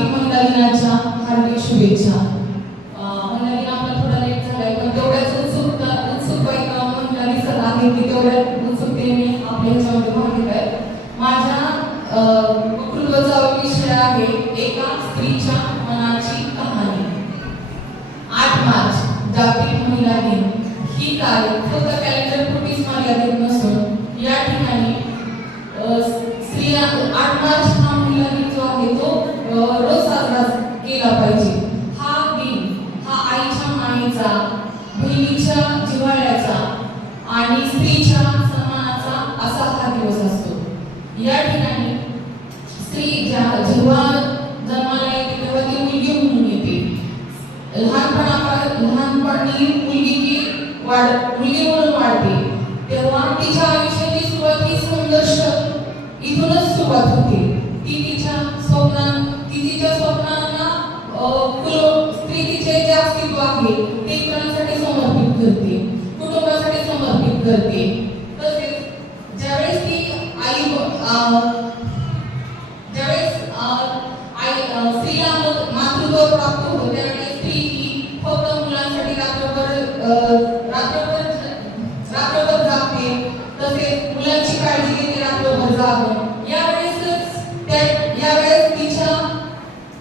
जागतिक महिला दिनाच्या हार्दिक शुभेच्छा. महिला दिन आपला थोडा लेट झालाय, पण तेवढ्याच उत्सुक महिला दिसत आहे की तेवढ्या उत्सुकतेने आपल्या ह्याच्यामध्ये भाग घेत आहेत. माझ्या वक्तृत्वाचा विषय आहे एका स्त्रीच्या मनाची कहाणी. 8 मार्च जागतिक महिला दिन ही तारीख फक्त कॅलेंडर पुरतीच मर्यादित नसून या ठिकाणी स्त्रिया 8 मार्च हा महिला दिन जो आहे तो रोज साजरा केला पाहिजे. हा दिन हा आईच्या मायेचा, बहिणीच्या जिव्हाळ्याचा आणि स्त्रीच्या सन्मानाचा असा हा दिवस असतो. या ठिकाणी स्त्री जेव्हा जन्माला येते तेव्हा ती मुलगी म्हणून येते. लहानपणी मुलगी म्हणून वाढते, तेव्हा तिच्या आयुष्याची सुरुवात ही संघर्ष इथूनच सुरुवात होते. ती तिच्या स्वप्नांना स्त्री तिचे जे अस्तित्व आहे ते इतरांसाठी समर्पित करते, कुटुंबासाठी समर्पित करते. तसेच ज्यावेळेस ती स्त्रीला मातृत्व प्राप्त होते त्यावेळेस स्त्री ही फक्त मुलांसाठी रात्रभर जागते. तसेच मुलांची काळजी घेते रात्रभर जागून. यावेळेस तिच्या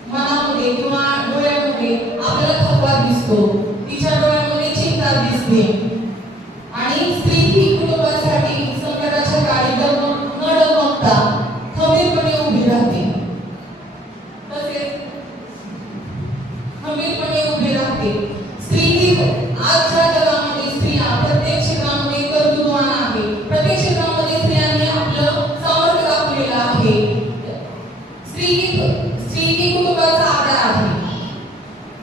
मनामध्ये किंवा डोळ्यामध्ये आपल्याला थकवा दिसतो, तिच्या डोळ्यामध्ये चिंता दिसते आणि स्त्री ही कुटुंबासाठी संकटाच्या काळी न डगमगता खंबीरपणे उभी राहते. स्त्री ही आजच्या जगामध्ये स्त्रिया प्रत्येक क्षेत्रामध्ये कर्तृत्ववान आहे. प्रत्येक क्षेत्रामध्ये स्त्रियांनी आपलं सामर्थ्य दाखवलेलं आहे. स्त्री ही कुटुंबाचा आधार आहे.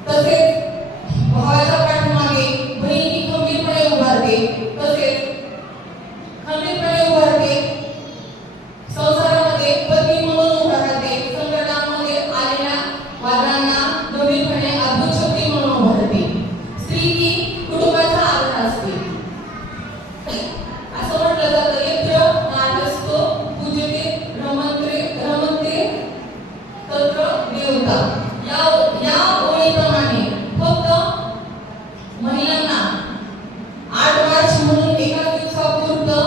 तसेच भावाच्या पाठीमागे बहीण ही खंबीरपणे उभारते. संसारामध्ये पत्नी म्हणून उभा राहते. संकटामध्ये आलेल्या वादांना गंभीरपणे अद्भुत शक्ती म्हणून उभारते. स्त्री ही कुटुंबाचा आधार असते. असं म्हटलं जातं यत्र नार्यस्तो पूजते रमन्ते तत्र देवता. या ओळीप्रमाणे फक्त महिलांना 8 मार्च म्हणून एका दिवसापुरतं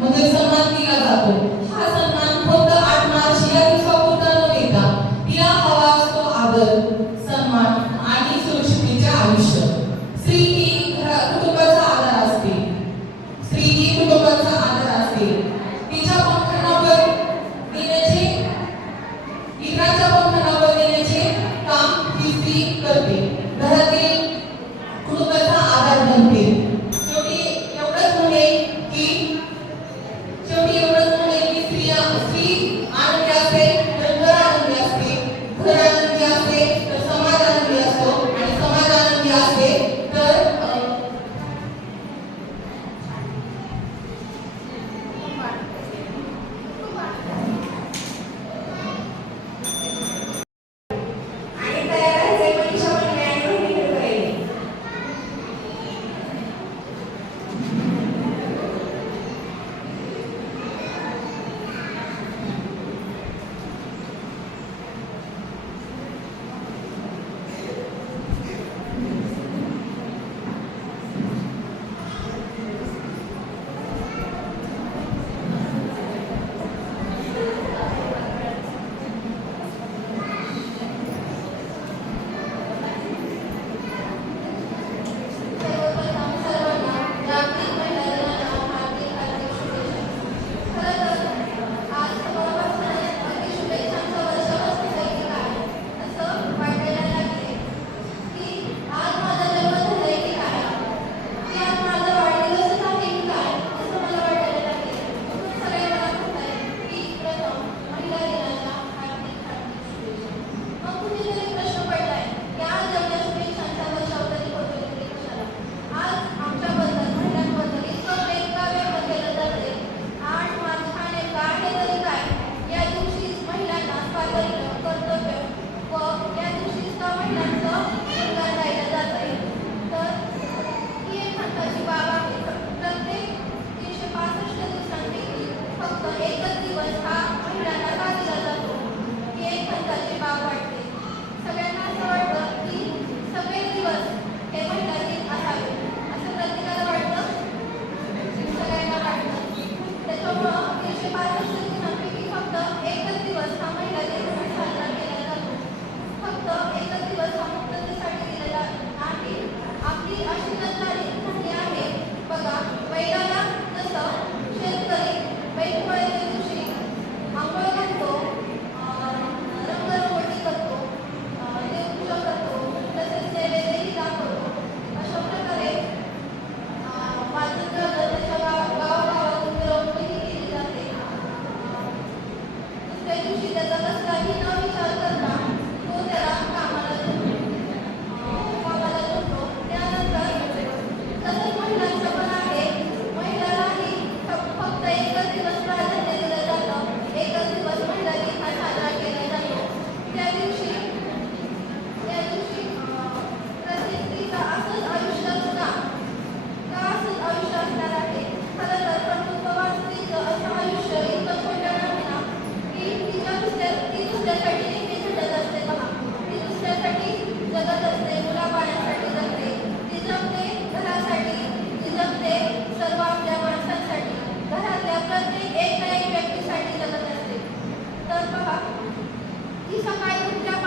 म्हणजे सन्मान दिला जातो. हा सन्मान फक्त 8 मार्च या दिवसापुरता न देता तिला हवा असतो आदर, सन्मान आणि सुरक्षिततेचे आयुष्य. स्त्री ही कुटुंबाचा आधार असते. तिच्या पंखांवर देण्याचे, इतरांच्या पंखांवर देण्याचे काम ही स्त्री करते. घरातील कुटुंबाचा आधार बनते. शेवटी एवढंच म्हणेन की स्त्री आनंदी असते तर घर आनंदी असते, घर आनंदी असते तर समाज आनंदी असतो आणि समाज आनंदी असते तर आणि तयार आहे मनीषा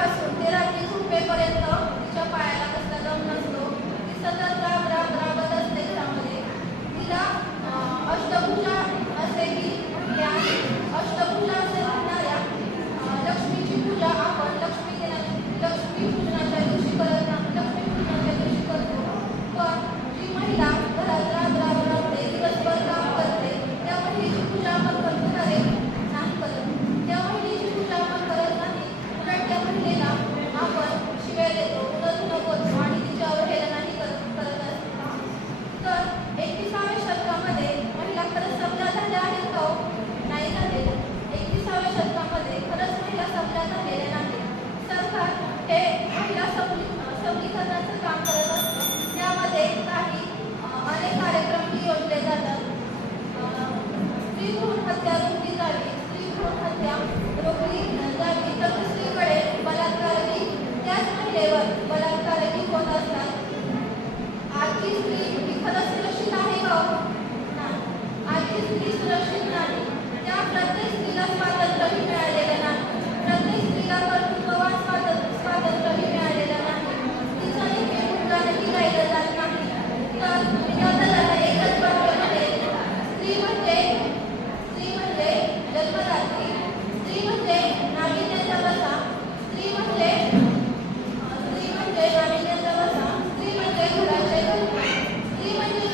उठल्यापासून ते रात्री झोपेपर्यंत तिच्या पायाला कसला दम नसतो. ती सतत राबत असते घरामध्ये. तिला अष्टभुजा असे की म्हटले आहे. अष्टभुजा असे म्हणणाऱ्या लक्ष्मीची पूजा आपण लक्ष्मी पूजनाच्या दिवशी करतो. पण जी महिला घरात राबते, दिवसभर काम करते, त्या महिलेची पूजा आपण करतो ना रे? नाही करत. त्या महिलेची पूजा आपण करत नाही. उलट त्या महिलेला आपण शिव्या देतो, बोलतो आणि तिची अवहेलनाही करत असतो. तर 21व्या शतकामध्ये महिला खरंच समजा झाल्या आहेत का? नाही झालेल्या. 21व्या शतकामध्ये खरंच महिला समजा झालेल्या नाही. सरकार हे महिला सबलीकरणाचं काम करत असतं. त्यामध्ये अनेक कार्यक्रम योजले जातात. स्त्री भ्रूण हत्या रोखली जावी, स्त्री भ्रूण हत्या रोखली जावी, तर दुसरीकडे बलात्कारही त्याच महिलेवर बलात्कारही होत असतात. आजची स्त्री ही खरंच सुरक्षित आहे का? नाही. आजची स्त्री सुरक्षित नाही. त्या प्रत्येक स्त्रीला स्वातंत्र्यही मिळालेलं नाही. प्रत्येक स्त्रीला कर्तृत्ववान स्वातंत्र्यही मिळालेलं नाही. तिचं नेहमी गुणगानही गायलं जात नाही. तर त्याला एकच वाक्य म्हणेल, स्त्री म्हणजे जन्मदात्री, स्त्री म्हणजे नाविन्याचा वसा, स्त्री म्हणजे नाविन्याचा वसा, स्त्री म्हणजे घराचे घरटी, स्त्री म्हणजे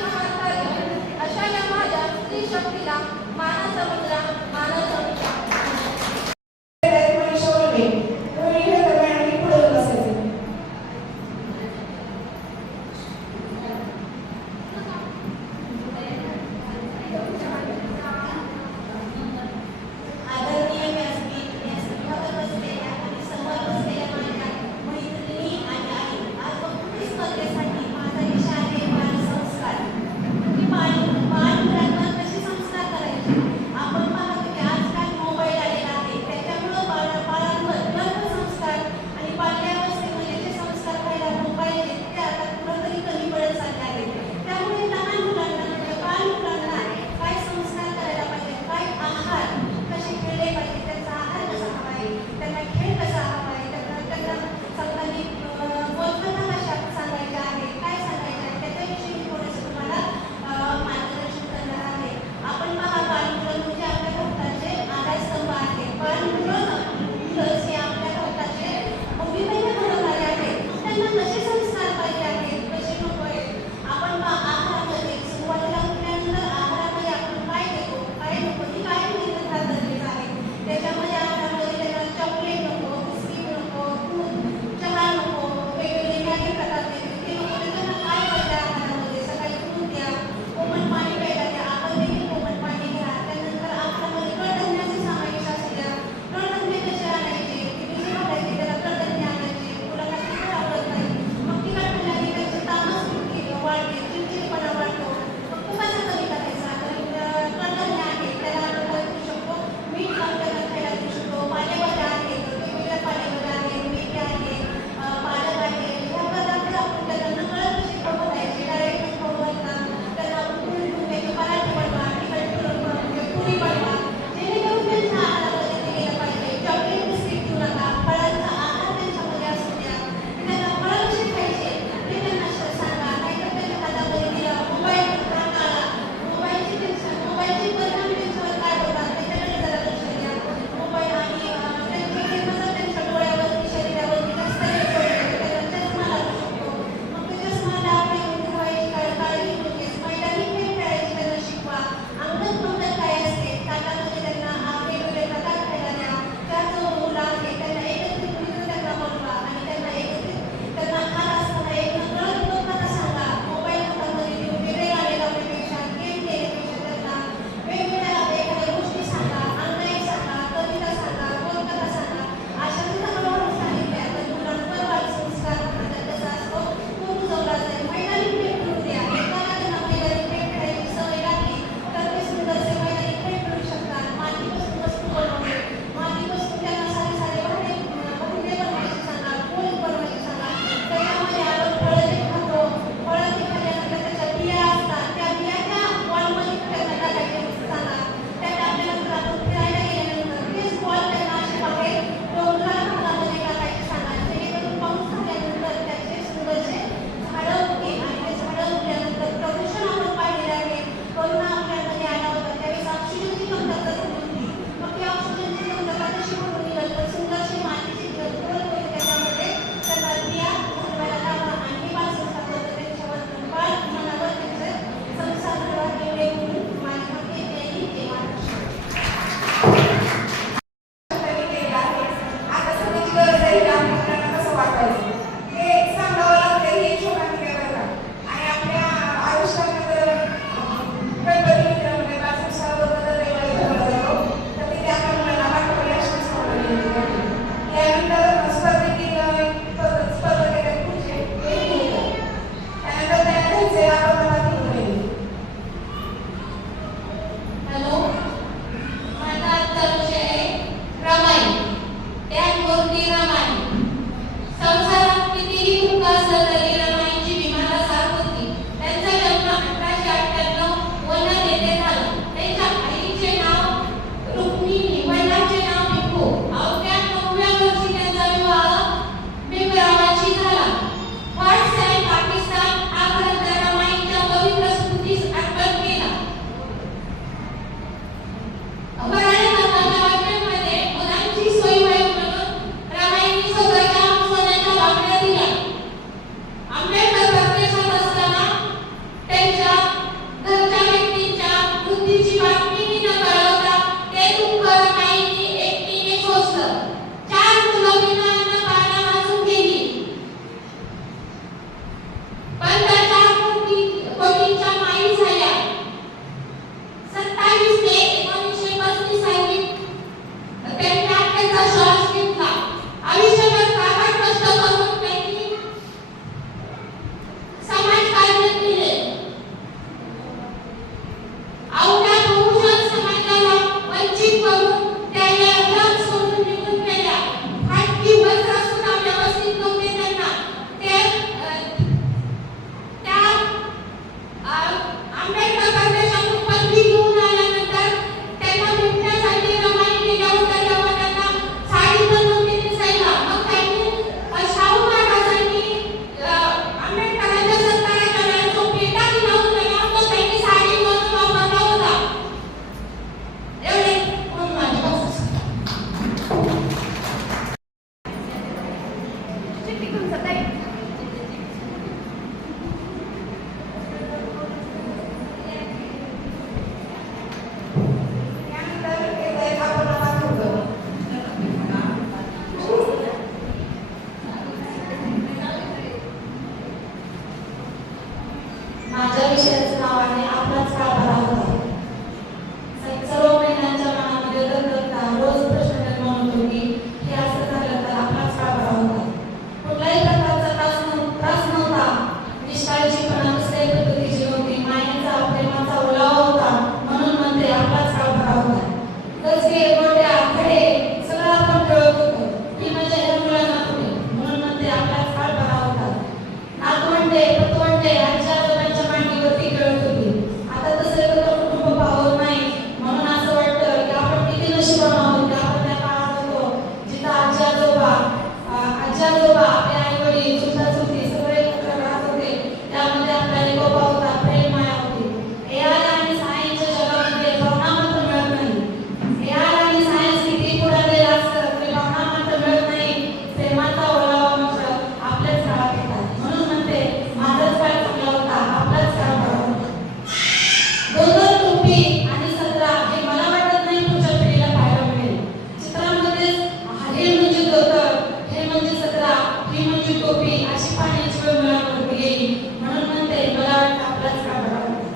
तुझी टोपी अशी पाण्याची वेळ मुलांवरती येईल. म्हणून म्हणते मला वाटतं आपलाच काळ बरा होता.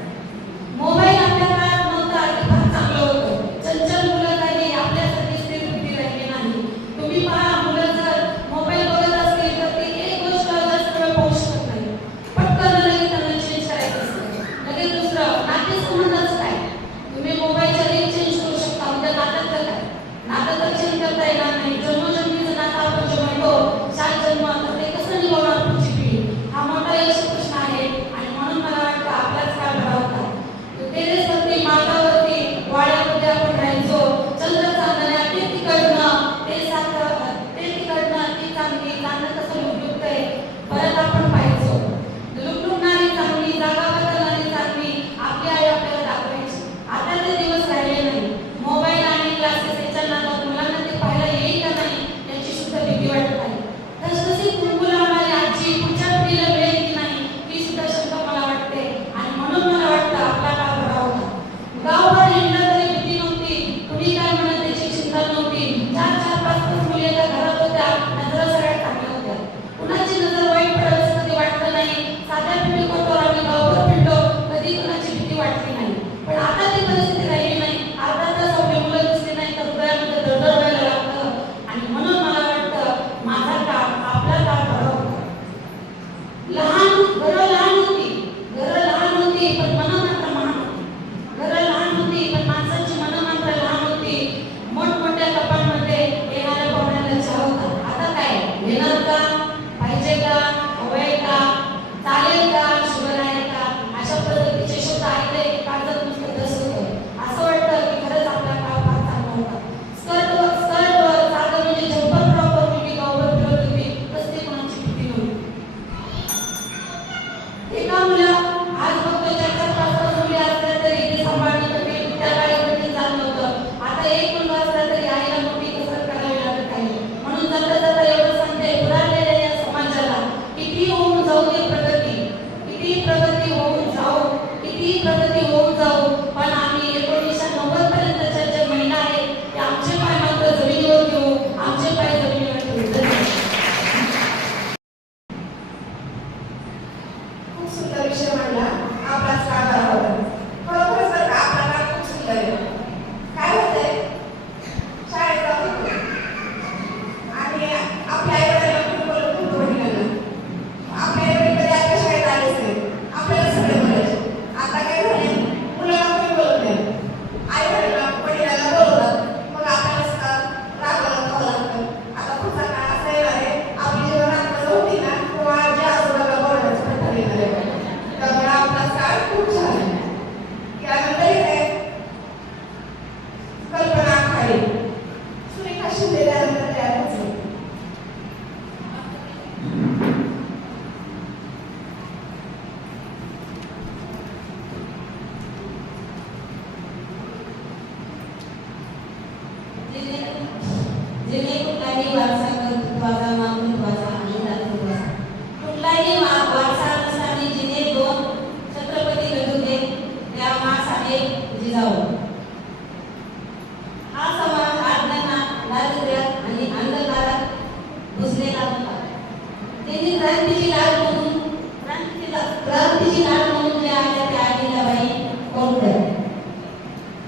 मोबाईल आपल्या काळात नव्हता की फार चांगलं होतं. चंचल मुलं काही आपल्यासारखी स्थिर बुद्धी राहिली नाही. तुम्ही पहा, मुलं जर मोबाईल बघत असतील तर ते एक गोष्ट जास्त वेळ पाहू शकत नाही. पटकन लगेच त्यांना चेंज करायचं असतं. लगेच दुसरं नातेसंबंधच काय, तुम्ही मोबाईलच्या लिंक चेंज करू शकता, उद्या नात्यातलं काय, नातं तर चेंज करता येणार नाही. जन्मोजन्मीचं नातं आपण जे म्हणतो शाळा जन्म, तर ते कसं निभावणार पुढची पिढी, हा मोठा यश प्रश्न आहे. आणि म्हणून मला वाटतं आपलाच काळ बरा होता. टेरेसवरती, मार्गावरती, वाड्यामध्ये आपण राहायचो. चंद्र चांदण्या ते तिकडनं ते साखर ते तिकडनं ती चांगली चांदणं कसं लुकलुकतंय परत आपण पाहायचो. लुकलुकणारी चांगली, जागा बदलणारी चांगली आपली आई आपल्याला दाखवायची. आता ते दिवस राहिले नाही. मोबाईल आणि क्लासेस याच्या नादात मुलांना ते पाहायला येईल का नाही याची सुद्धा भीती वाटत आहे. तसतशी कुंकू लावणारी आजी पुढच्या पिढीला मिळेल की नाही ही सुद्धा शंका मला वाटते. आणि म्हणून मला वाटतं आपला काळ बरा होता. गावभर हिंडलं तरी भीती नव्हती, कुणी काय म्हणत त्याची चिंता नव्हती. 4-4, 5-5 मुली एका घरात होत्या, नजरा सगळ्या चांगल्या होत्या. कुणाची नजर वाईट पडेल असं कधी वाटलं नाही. साध्या पेटीकोटवर आम्ही गावभर फिरलो, कधी कुणाची भीती वाटली नाही. पण आता ती परिस्थिती राहिली नाही. अर्धा तास आपली मुलं दिसली नाही तर हृदयामध्ये धडधड व्हायला लागतं. आणि म्हणून मला वाटतं माझा काळ आपला काळ बरा होता. घरं लहान होती पण मनं मात्र महान होती. घरं लहान होती पण माणसाची मनं मात्र लहान होती. मोठमोठ्या कपांमध्ये येणाऱ्या पाहुण्यांना चहा होता. आता काय, येणार का, पाहिजे का, हवंय का, चालेल का, शुगर आहे का, अशा पद्धतीचे शब्द ऐकले की काळजात नुसतं धस होतं. असं वाटतं की खरंच आपला काळ फार चांगला होता. स्कर्ट साधं म्हणजे झंपर प्रॉपर मुलगी गावभर फिरत होती, कसली कोणाची भीती नव्हती. एका मुला आज फक्त 4-5 मुली असल्या तरी ते सांभाळणं कठीण, त्या काळी कठीण झालं नव्हतं. आता एक मुलगा असला तरी आईला मोठी कसरत करावी लागत आहे. म्हणून जाता जाता एवढं सांगते, पुढारलेल्या या समाजाला किती होऊन जाऊ दे प्रगती, किती प्रगती होऊन जाऊ, पण आम्ही 1990 पर्यंतच्या ज्या महिला आहेत ते आमचे पाय मात्र जमिनीवर घेऊ, आमचे पाय जमिनीवर ठेवू. खूप सुंदर विषय मांडला. आपलाच काळ बरा होता. खरोखरच बरं का, आपला काळ खूप सुंदर आहे. काय होतंय, शाळेत जात होतो आणि आपल्या आईवडिलांना खूप बोलत होतो. वडिलांना आपल्या आईवडील कधी आपल्या शाळेत आलेच नाही, आपल्याला सगळे बोलायचे. आता काय झाले, मुलाला कोणी बोलत नाही, वडिलांना बोलवतात, मग आपल्याला सुद्धा रागावलं जावं लागतं. आता पुढचा काळ असा येणार आहे, आपली जेव्हा रागवलं होती ना तेव्हा आजी आजोबाला बोलण्याचं प्रकार येणार आहे. त्यामुळे आपला काळ खूप छान आहे. यानंतर इथे कल्पना आखाडे, सुरेखा शिंदे त्यानंतर तयार होते. जिने कुठलाही वारसा कर्तृत्वाचा, मातृत्वाचा आणि दातृत्वाचा, कुठलाही वारसा नसताना जिने 2 छत्रपती घडवले त्या माँसाहेब जिजाऊ. हा समाज अज्ञानात, दारिद्र्यात आणि अंधकारात घुसलेला होता. त्यांनी क्रांतीची लाट म्हणून जे आल्या त्या अहिल्याबाई होळकर.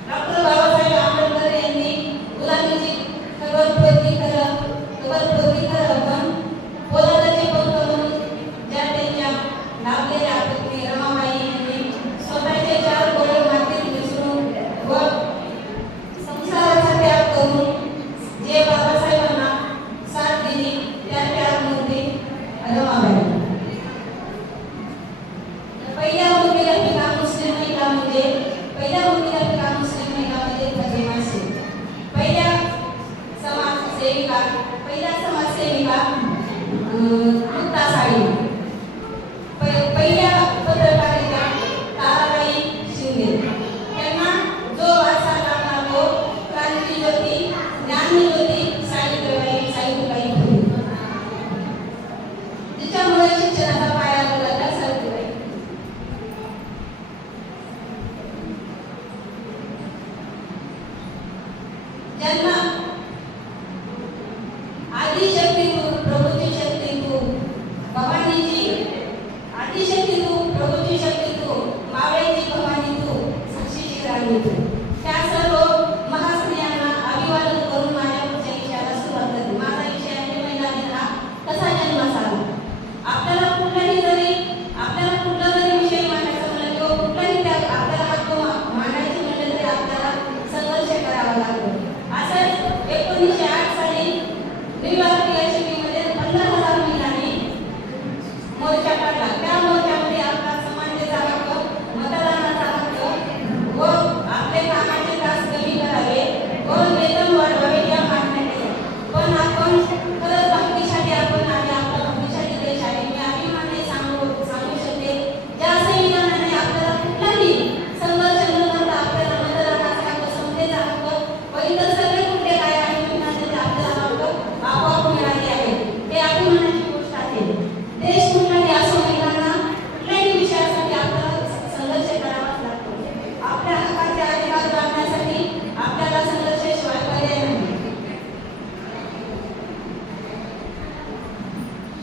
डॉक्टर बाबासाहेब आंबेडकर यांनी गुलामीची खबरप्रती खरं पण पोलादाचे पंख म्हणून ज्या त्यांच्या लाभलेल्या पत्नी रमाबाई यांनी स्वतःचे 4 डोळे मातीत मिसळून व संसाराचा त्याग करून जे बाबासाहेबांना साथ दिली त्या त्यागमूर्ती रमाबाई.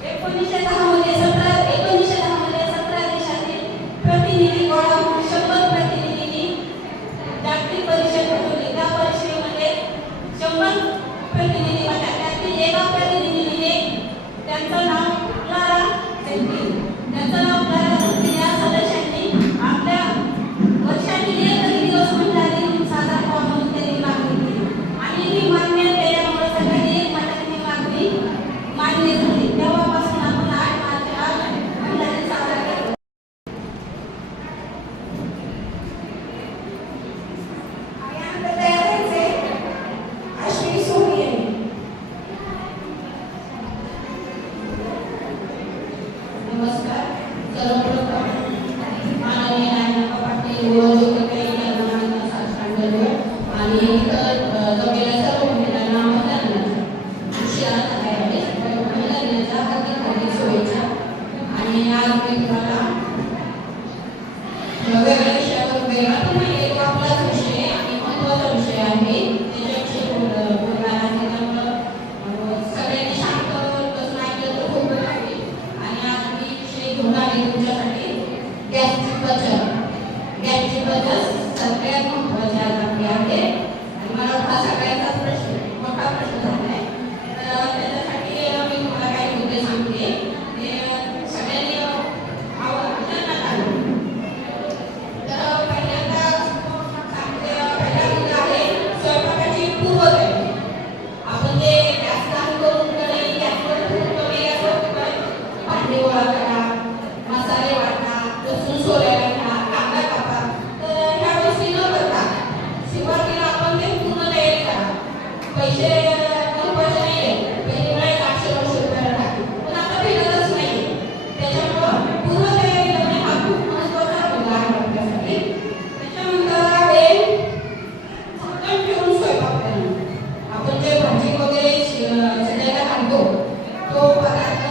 1910 मध्ये 17 देशातील प्रतिनिधी गोळा होऊन 100 प्रतिनिधींनी जागतिक परिषद भरवली. त्या परिषदेमध्ये 100 प्रतिनिधी होत्या. त्यातील एका प्रतिनिधीने त्यांचं नाव क्लारा झेटकिन या सदस्यांनी आपल्या वर्षातील एक दिवस मंडळातील साधा फॉर्म म्हणून त्यांनी मागणी केली आणि ही मान्य केल्यामुळे सगळ्यांनी एक मताने मागणी मान्य झाली. तेव्हापासून आपण 8 मार्चला महिला दिन साजरा करतो. यानंतर तयार व्हायचे अश्विनी सोनी यांनी. नमस्कार. सर्वप्रथम माननीय नारायण पाटील यांना साष्टांग आणि इतर जमलेल्या सर्व महिलांना महिला दिनाच्या हार्दिक शुभेच्छा. आणि आज मी तुम्हाला वेगळ्या विषयावर वेगळा एक आपलाच विषय आणि महत्त्वाचा विषय आहे त्याच्याविषयी बोलणार आहे. त्यामुळं सगळ्यांनी शांत बसून ऐकलं तर खूप बरं आहे. आणि आज मी विषय घेऊन आले तुमच्यासाठी गॅसची बचत. गॅसची बचत सगळ्यात महत्त्वाची आज आपली आहे आणि मला हा सगळ्यांचाच प्रश्न मोठा प्रश्न झाला आहे. तर त्याच्यासाठी मी तुम्हाला काही मुद्दे सांगते. ते सगळ्यांनी विचार नका. तर पहिल्यांदा सांगते, पहिला मुद्दा आहे स्वयंपाकाची पूर्वतयारी. आपण जे गॅस चालू करून कढई गॅसवर ठेवून गॅसवर भांडी गोळा करा, मसाले वाटा, लसूण सोलायला घ्या, कांदा कापा. तर ह्या गोष्टी न करता सुरुवातीला आपण ते पूर्ण तयारी करा. पैसे महत्त्वाचे नाही आहे. पहिले वेळेस 800-900 रुपयाला टाकू पण आता भेटतच नाही. त्याच्यामुळं पूर्व तयारी करणे हा खूप महत्त्वाचा मुद्दा आहे आपल्यासाठी. त्याच्यानंतर आहे झाकण ठेवून स्वयंपाक करणं. आपण जे भाजी वगैरे शिजायला घालतो तो पदार्थ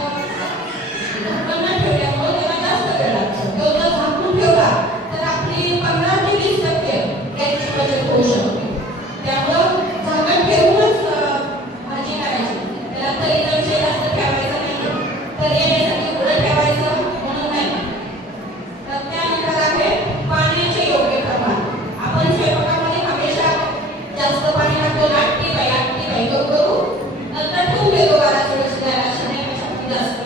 झाकण न ठेवल्यामुळे त्याला जास्त वेळ लागतो. तो जर झाकून ठेवला तर आपली 15 ते 20% गॅसची बचत होऊ शकते. त्यामुळं झाकण ठेवूनच भाजी करायची. त्याला तरीचा विषय जास्त ठेवायचा नाही. तर येण्यासाठी उघडं ठेवायचं म्हणून नाही. तर त्यानंतर आहे पाण्याचे योग्य प्रमाण. आपण स्वयंपाकामध्ये हमेशा जास्त पाणी टाकतो. 8 करू नंतर ठेवून देतो बराच वेळ शिजायला शिजण्यापेक्षा जास्त.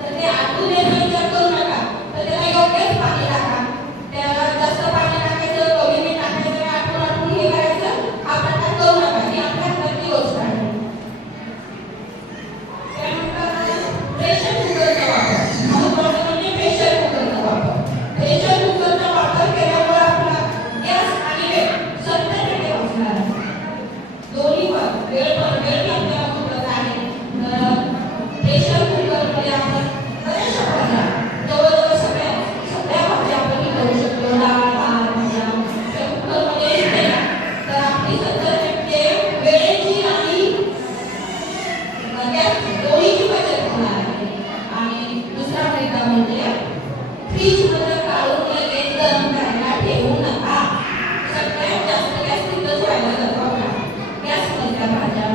तर ते आटून देण्याचा विचार करू नका. तर त्याला योग्यच पाणी टाका. त्याला जास्त पाणी टाकायचं, कमी मीठ टाकायचं, आटून हे करायचं हा प्रकार करू नका. ही आपल्या हातातली गोष्ट आहे. त्यानंतर प्रेशर कुकरचा वापर. महत्त्वाचं म्हणजे प्रेशर कुकरचा वापर. प्रेशर कुकरचा वापर केल्यामुळे आपला गॅस आणि वेळ 70% वाचणार आहे. दोन्ही पण वेळ आपल्याला महत्त्वाचा आहे. तर प्रेशर कुकरमध्ये आपण बऱ्याचशा भाज्या जवळजवळ सगळ्या भाज्या आपण करू शकतो. डाळ, भात, भाज्या त्या कुकरमध्ये केल्या तर आपली 70% वेळेची आणि गॅस दोन्हीची बचत होणार आहे. आणि दुसरा मुद्दा म्हणजे फ्रीजमध्ये काढून लगेच गरम करायला ठेवू नका. सगळ्यात जास्त गॅस तिथंच व्हायला जातो आपला. गॅसमधल्या भाज्या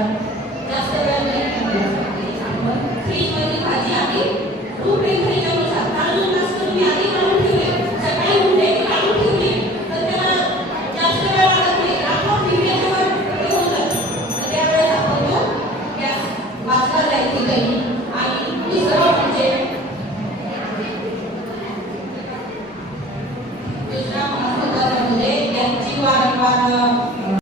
जास्त वेळ नाही ठेवण्यासाठी आपण फ्रीजमधली भाजी आधी रूम टेम्परेचरनुसार काढून जास्त तुम्ही आधी काढून ठेवली, सकाळी उठले की काढून ठेवली तर त्याला जास्त वेळ लागत नाही. आपोआप टेम्परेचरवर होऊन जातं. तर त्यावेळेस आपण तो गॅस वाचला जाईल तिथेही. आणि दुसरं म्हणजे दुसरा महत्त्वाचा म्हणजे गॅसची वारंवार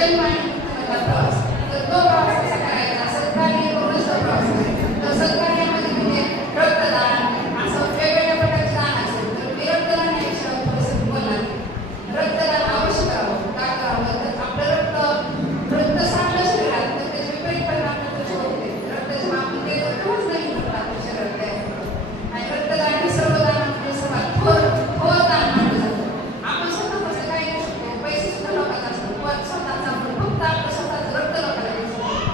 जन्म आणि मृत्यूमधला प्रवास. तर तो प्रवास कसा करायचा, सरकारी करूनच तो प्रवास करायचा. तर सरकार्यामध्ये म्हणजे रक्तदान असं वेगवेगळ्या प्रकारचे दान असेल तर मी रक्तदान या विषयावर थोडंसं बोलणार. रक्तदान अवश्य करावं. का करावं तर आपलं रक्त साठलं शरीरात तर त्याचे विपरीत परिणाम त्याचे होते. रक्ताचे मापन ते तेवढंच नाही होत आपल्या शरीरात तयार होतं. आणि रक्तदान हे सर्व दानामध्ये सर्वात थोर दान मानलं जातं. आपण स्वतः कसं काय करू शकतो, पैसे सुद्धा लोकांना असतात पण स्वतःचा आपण फक्त आपलं स्वतःचं रक्त लोकांना देऊ शकतो.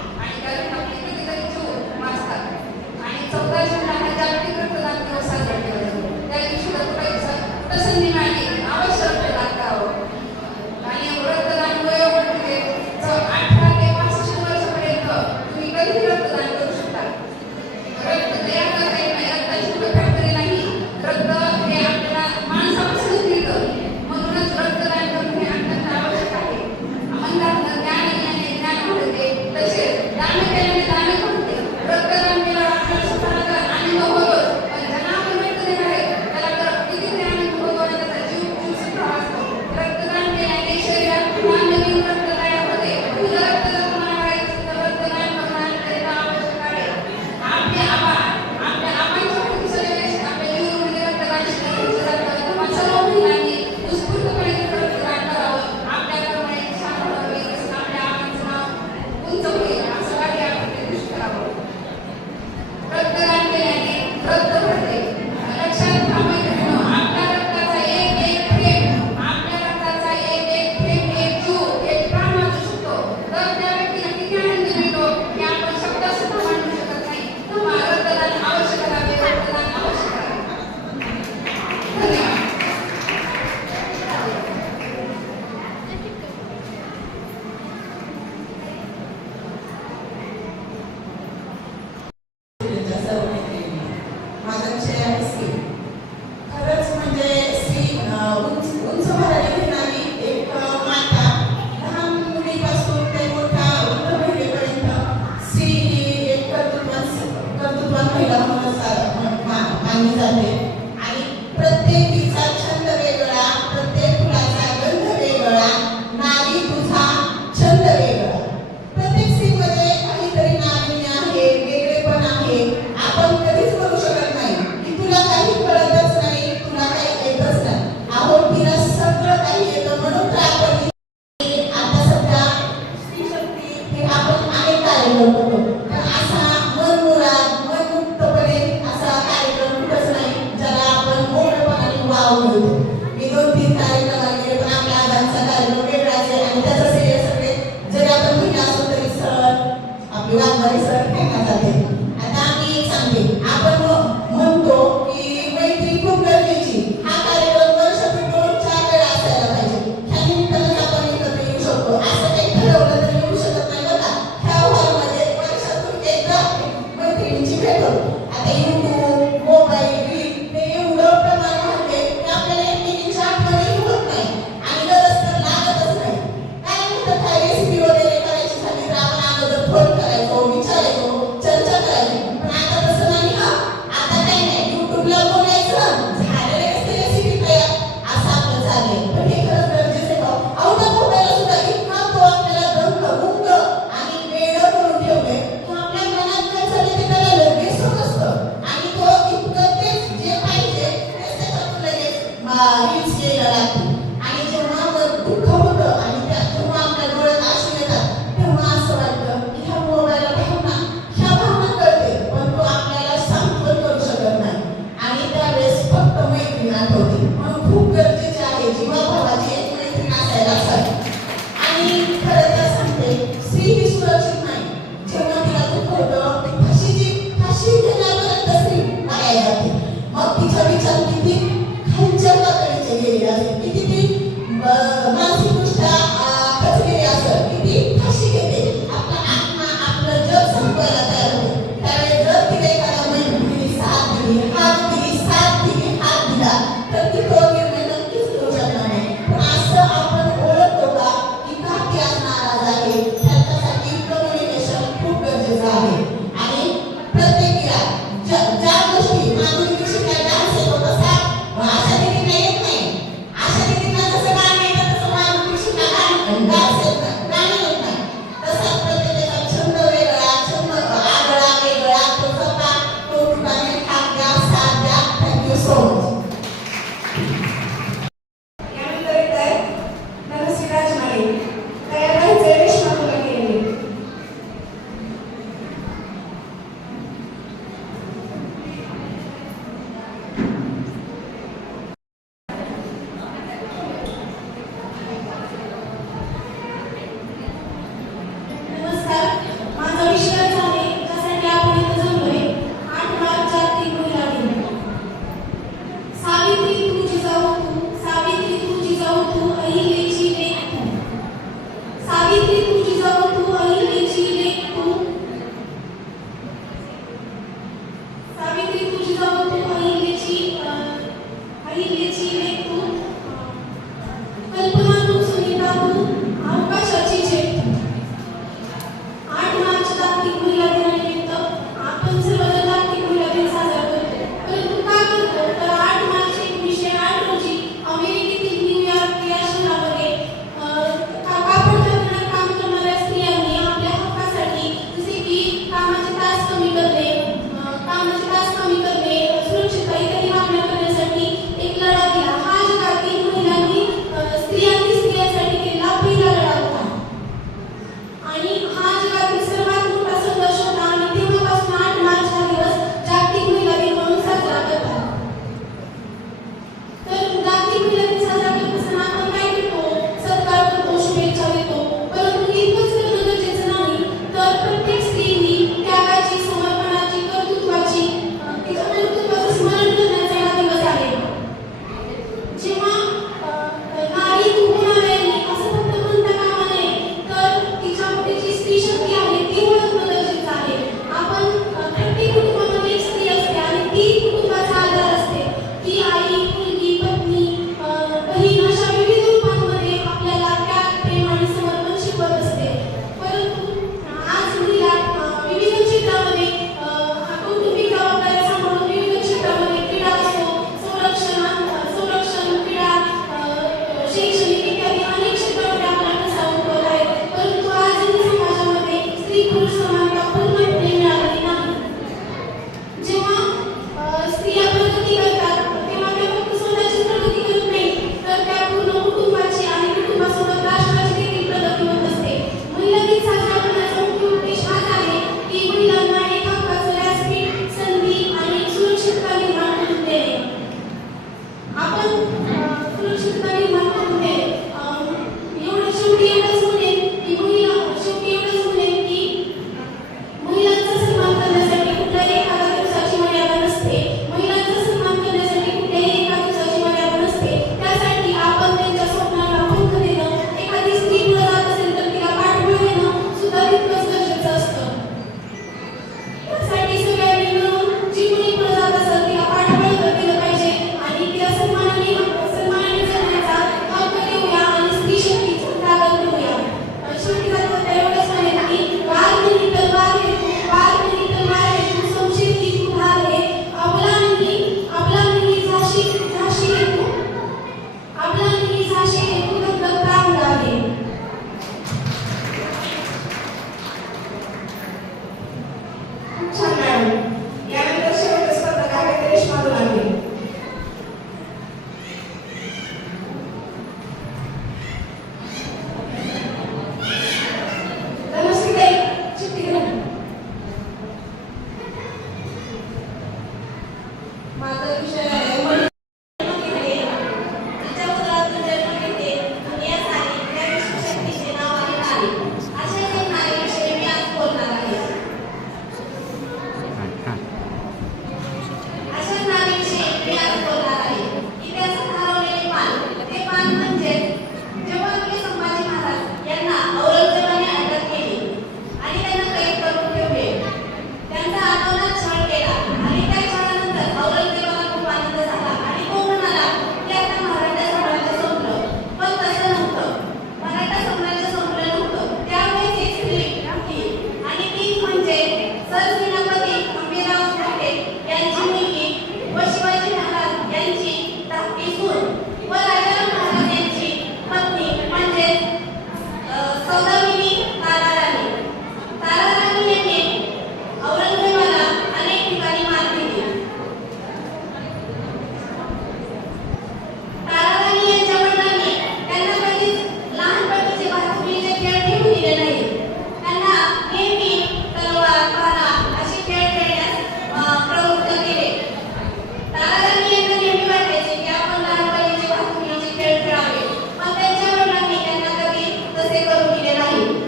नाही